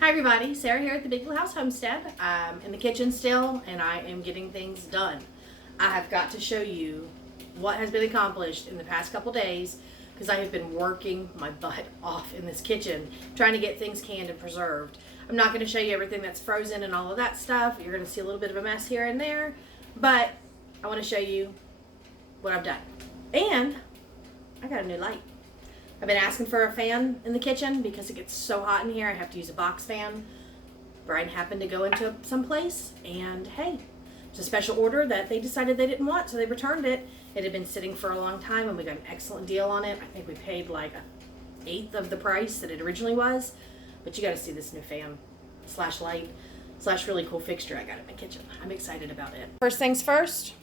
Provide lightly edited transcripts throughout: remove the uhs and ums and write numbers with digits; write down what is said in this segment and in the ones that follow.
Hi everybody, Sarah here at the Big Blue House Homestead. I'm in the kitchen still and I am getting things done. I have got to show you what has been accomplished in the past couple days because I have been working my butt off in this kitchen trying to get things canned and preserved. I'm not going to show you everything that's frozen and all of that stuff. You're going to see a little bit of a mess here and there, but I want to show you what I've done. And I got a new light. I've been asking for a fan in the kitchen because it gets so hot in here. I have to use a box fan. Brian happened to go into some place and hey, it's a special order that they decided they didn't want, so they returned it. It had been sitting for a long time and we got an excellent deal on it. I think we paid like 1/8 of the price that it originally was. But you got to see this new fan slash light slash really cool fixture I got in my kitchen. I'm excited about it. First things first,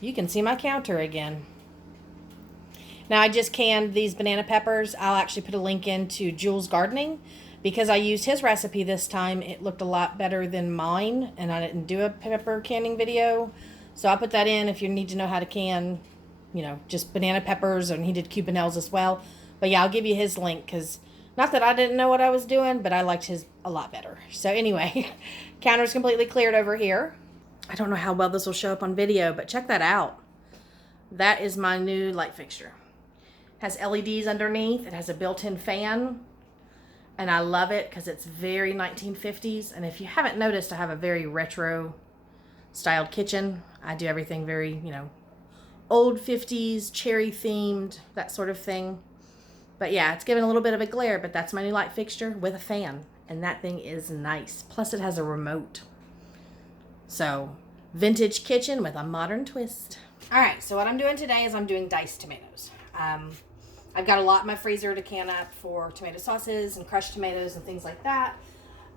you can see my counter again. Now I just canned these banana peppers. I'll actually put a link into Jules gardening because I used his recipe this time. It looked a lot better than mine and I didn't do a pepper canning video. So I'll put that in if you need to know how to can, just banana peppers, and he did cubanelles as well. But yeah, I'll give you his link because not that I didn't know what I was doing, but I liked his a lot better. So anyway, counter's completely cleared over here. I don't know how well this will show up on video, but check that out. That is my new light fixture. Has LEDs underneath. It has a built-in fan and I love it because it's very 1950s. And if you haven't noticed, I have a very retro styled kitchen. I do everything very, old 50s, cherry themed, that sort of thing. But yeah, it's giving a little bit of a glare, but that's my new light fixture with a fan. And that thing is nice. Plus it has a remote. So vintage kitchen with a modern twist. All right, so what I'm doing today is I'm doing diced tomatoes. I've got a lot in my freezer to can up for tomato sauces and crushed tomatoes and things like that.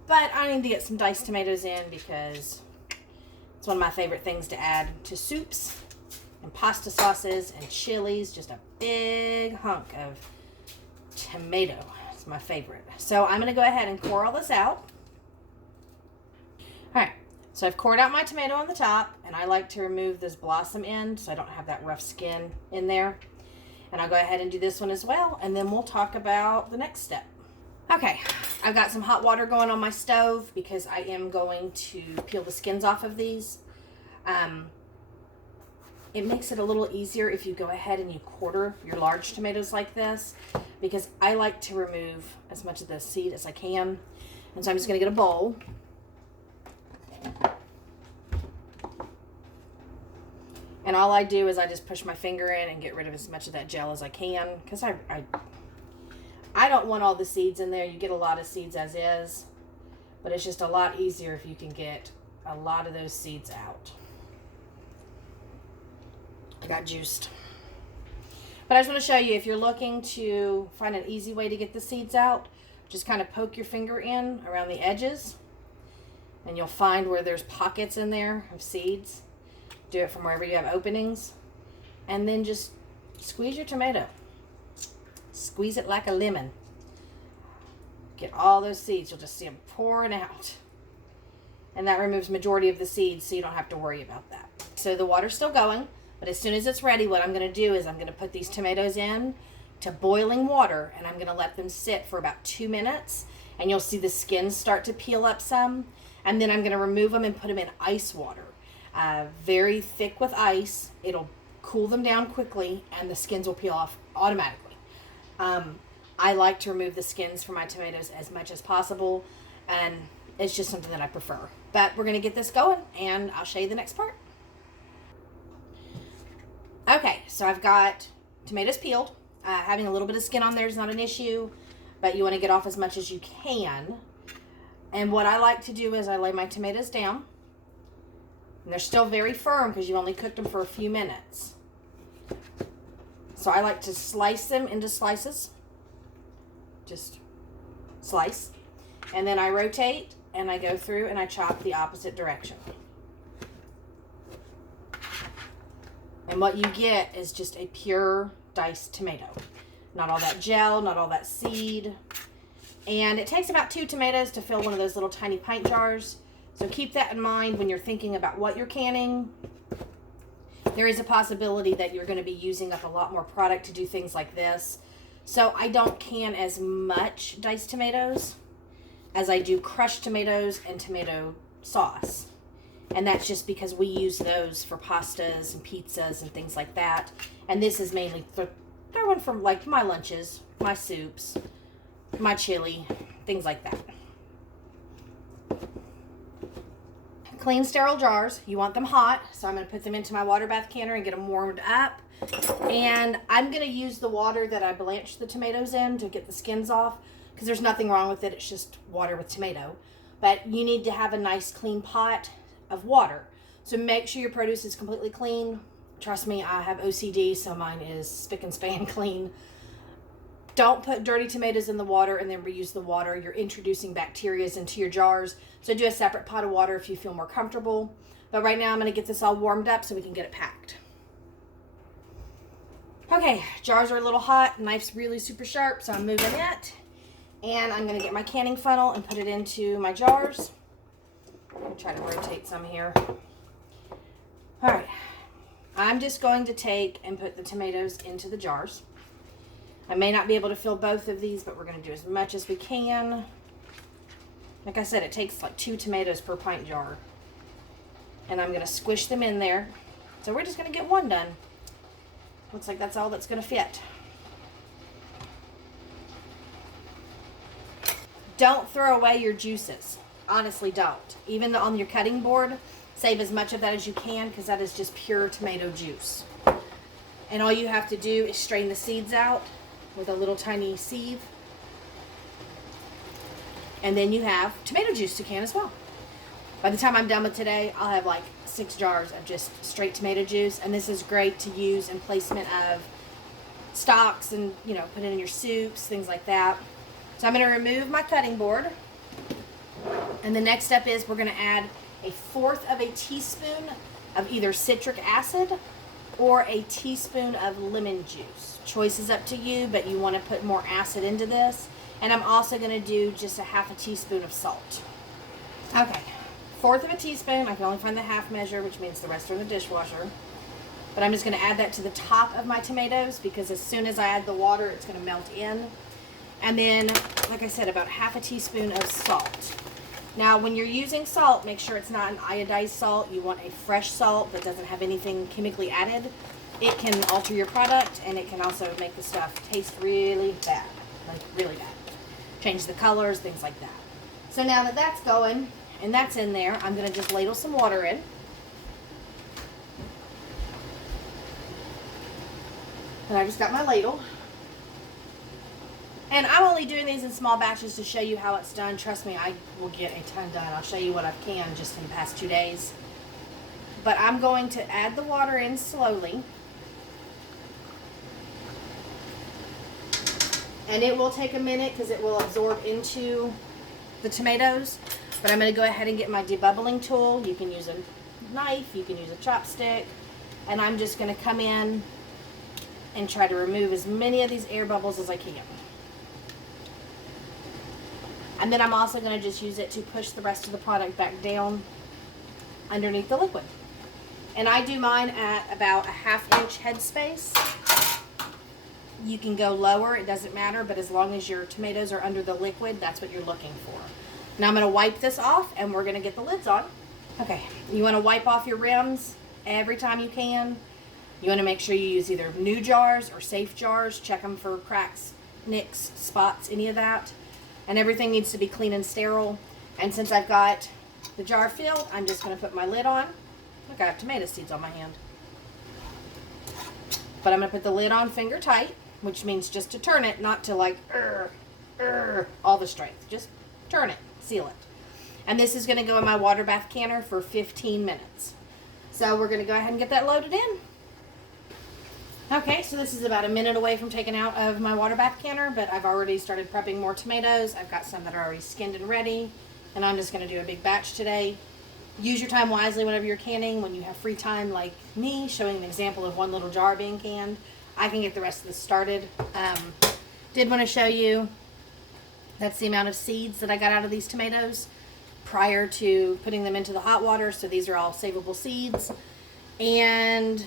But I need to get some diced tomatoes in because it's one of my favorite things to add to soups and pasta sauces and chilies. Just a big hunk of tomato. It's my favorite. So I'm going to go ahead and core all this out. All right. So I've cored out my tomato on the top, and I like to remove this blossom end so I don't have that rough skin in there. And I'll go ahead and do this one as well, and then we'll talk about the next step. Okay, I've got some hot water going on my stove because I am going to peel the skins off of these. It makes it a little easier if you go ahead and you quarter your large tomatoes like this, because I like to remove as much of the seed as I can. And so I'm just going to get a bowl. And all I do is I just push my finger in and get rid of as much of that gel as I can, because I don't want all the seeds in there. You get a lot of seeds as is, but it's just a lot easier if you can get a lot of those seeds out. I got juiced. But I just want to show you, if you're looking to find an easy way to get the seeds out, just kind of poke your finger in around the edges, and you'll find where there's pockets in there of seeds. Do it from wherever you have openings, and then just squeeze your tomato. Squeeze it like a lemon. Get all those seeds. You'll just see them pouring out. And that removes majority of the seeds, so you don't have to worry about that. So the water's still going, but as soon as it's ready, what I'm going to do is I'm going to put these tomatoes in to boiling water, and I'm going to let them sit for about 2 minutes, and you'll see the skins start to peel up some, and then I'm going to remove them and put them in ice water. Very thick with ice. It'll cool them down quickly and the skins will peel off automatically. I like to remove the skins from my tomatoes as much as possible, and it's just something that I prefer. But we're going to get this going and I'll show you the next part. Okay, so I've got tomatoes peeled. Having a little bit of skin on there is not an issue, but you want to get off as much as you can. And what I like to do is I lay my tomatoes down. And they're still very firm because you only cooked them for a few minutes. So I like to slice them into slices. Just slice. And then I rotate and I go through and I chop the opposite direction. And what you get is just a pure diced tomato. Not all that gel, not all that seed. And it takes about 2 tomatoes to fill one of those little tiny pint jars. So keep that in mind when you're thinking about what you're canning. There is a possibility that you're going to be using up a lot more product to do things like this. So I don't can as much diced tomatoes as I do crushed tomatoes and tomato sauce. And that's just because we use those for pastas and pizzas and things like that. And this is mainly throwing from like my lunches, my soups, my chili, things like that. Clean, sterile jars. You want them hot, so I'm going to put them into my water bath canner and get them warmed up. And I'm going to use the water that I blanched the tomatoes in to get the skins off, because there's nothing wrong with it. It's just water with tomato. But you need to have a nice clean pot of water. So make sure your produce is completely clean. Trust me, I have OCD, so mine is spick and span clean. Don't put dirty tomatoes in the water and then reuse the water. You're introducing bacteria into your jars. So do a separate pot of water if you feel more comfortable. But right now I'm going to get this all warmed up so we can get it packed. Okay, jars are a little hot. Knife's really super sharp, so I'm moving it. And I'm going to get my canning funnel and put it into my jars. I'll try to rotate some here. All right. I'm just going to take and put the tomatoes into the jars. I may not be able to fill both of these, but we're going to do as much as we can. Like I said, it takes like 2 tomatoes per pint jar. And I'm going to squish them in there. So we're just going to get one done. Looks like that's all that's going to fit. Don't throw away your juices. Honestly, don't. Even on your cutting board, save as much of that as you can, because that is just pure tomato juice. And all you have to do is strain the seeds out with a little tiny sieve. And then you have tomato juice to can as well. By the time I'm done with today, I'll have like 6 jars of just straight tomato juice. And this is great to use in placement of stocks and, you know, put it in your soups, things like that. So I'm going to remove my cutting board. And the next step is we're going to add 1/4 of a teaspoon of either citric acid or a teaspoon of lemon juice. Choice is up to you, but you want to put more acid into this. And I'm also going to do just a 1/2 teaspoon of salt. Okay, 1/4 of a teaspoon. I can only find the half measure, which means the rest are in the dishwasher. But I'm just going to add that to the top of my tomatoes, because as soon as I add the water, it's going to melt in. And then, like I said, about 1/2 teaspoon of salt. Now, when you're using salt, make sure it's not an iodized salt. You want a fresh salt that doesn't have anything chemically added. It can alter your product, and it can also make the stuff taste really bad, like really bad. Change the colors, things like that. So now that that's going, and that's in there, I'm going to just ladle some water in. And I just got my ladle. And I'm only doing these in small batches to show you how it's done. Trust me, I will get a ton done. I'll show you what I can just in the past 2 days. But I'm going to add the water in slowly. And it will take a minute because it will absorb into the tomatoes. But I'm going to go ahead and get my debubbling tool. You can use a knife, you can use a chopstick. And I'm just going to come in and try to remove as many of these air bubbles as I can. And then I'm also going to just use it to push the rest of the product back down underneath the liquid. And I do mine at about a 1/2 inch headspace. You can go lower, it doesn't matter, but as long as your tomatoes are under the liquid, that's what you're looking for. Now I'm going to wipe this off, and we're going to get the lids on. Okay, you want to wipe off your rims every time you can. You want to make sure you use either new jars or safe jars. Check them for cracks, nicks, spots, any of that. And everything needs to be clean and sterile. And since I've got the jar filled, I'm just going to put my lid on. Look, I have tomato seeds on my hand. But I'm going to put the lid on finger tight, which means just to turn it, not to like, all the strength. Just turn it, seal it. And this is going to go in my water bath canner for 15 minutes. So we're going to go ahead and get that loaded in. Okay, so this is about a minute away from taking out of my water bath canner, but I've already started prepping more tomatoes. I've got some that are already skinned and ready, and I'm just going to do a big batch today. Use your time wisely whenever you're canning. When you have free time like me, showing an example of one little jar being canned, I can get the rest of this started. Did want to show you, that's the amount of seeds that I got out of these tomatoes prior to putting them into the hot water. So these are all savable seeds. And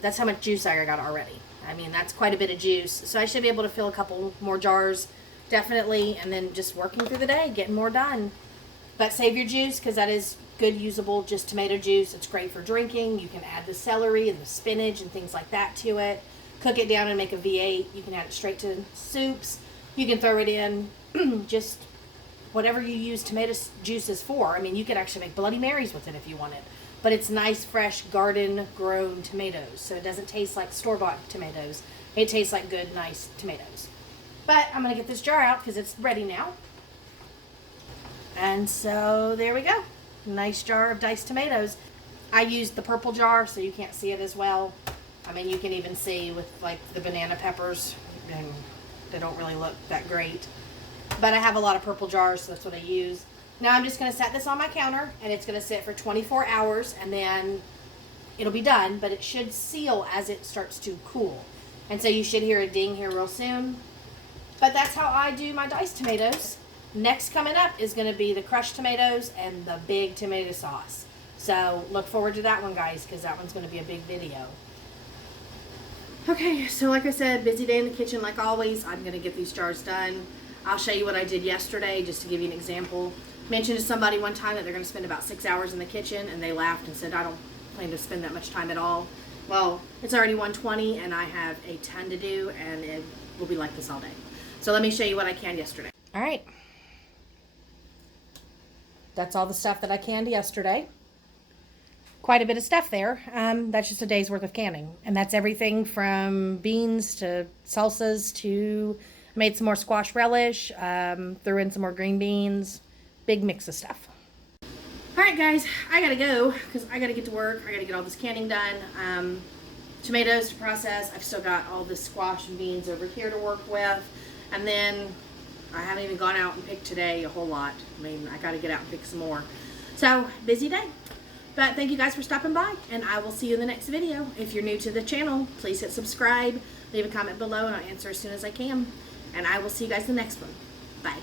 that's how much juice I got already. I mean, that's quite a bit of juice. So I should be able to fill a couple more jars definitely, and then just working through the day, getting more done. But save your juice, because that is good, usable, just tomato juice. It's great for drinking. You can add the celery and the spinach and things like that to it. Cook it down and make a V8. You can add it straight to soups. You can throw it in just whatever you use tomato juices for. I mean, you could actually make Bloody Marys with it if you wanted. But it's nice, fresh, garden-grown tomatoes, so it doesn't taste like store-bought tomatoes. It tastes like good, nice tomatoes. But I'm going to get this jar out because it's ready now. And so there we go. Nice jar of diced tomatoes. I used the purple jar so you can't see it as well. I mean, you can even see with like the banana peppers, and they don't really look that great. But I have a lot of purple jars, so that's what I use. Now I'm just going to set this on my counter, and it's going to sit for 24 hours, and then it'll be done, but it should seal as it starts to cool. And so you should hear a ding here real soon. But that's how I do my diced tomatoes. Next coming up is going to be the crushed tomatoes and the big tomato sauce. So look forward to that one, guys, because that one's going to be a big video. Okay, so like I said, busy day in the kitchen like always. I'm going to get these jars done. I'll show you what I did yesterday just to give you an example. Mentioned to somebody one time that they're going to spend about 6 hours in the kitchen, and they laughed and said, I don't plan to spend that much time at all. Well, it's already 1:20 and I have a ton to do, and it will be like this all day. So let me show you what I canned yesterday. All right. That's all the stuff that I canned yesterday. Quite a bit of stuff there. That's just a day's worth of canning. And that's everything from beans to salsas to made some more squash relish, threw in some more green beans, big mix of stuff. All right, guys, I gotta go because I gotta get to work. I gotta get all this canning done. Tomatoes to process. I've still got all this squash and beans over here to work with. And then I haven't even gone out and picked today a whole lot. I mean, I gotta get out and pick some more. So, busy day. But thank you guys for stopping by, and I will see you in the next video. If you're new to the channel, please hit subscribe, leave a comment below, and I'll answer as soon as I can. And I will see you guys in the next one. Bye.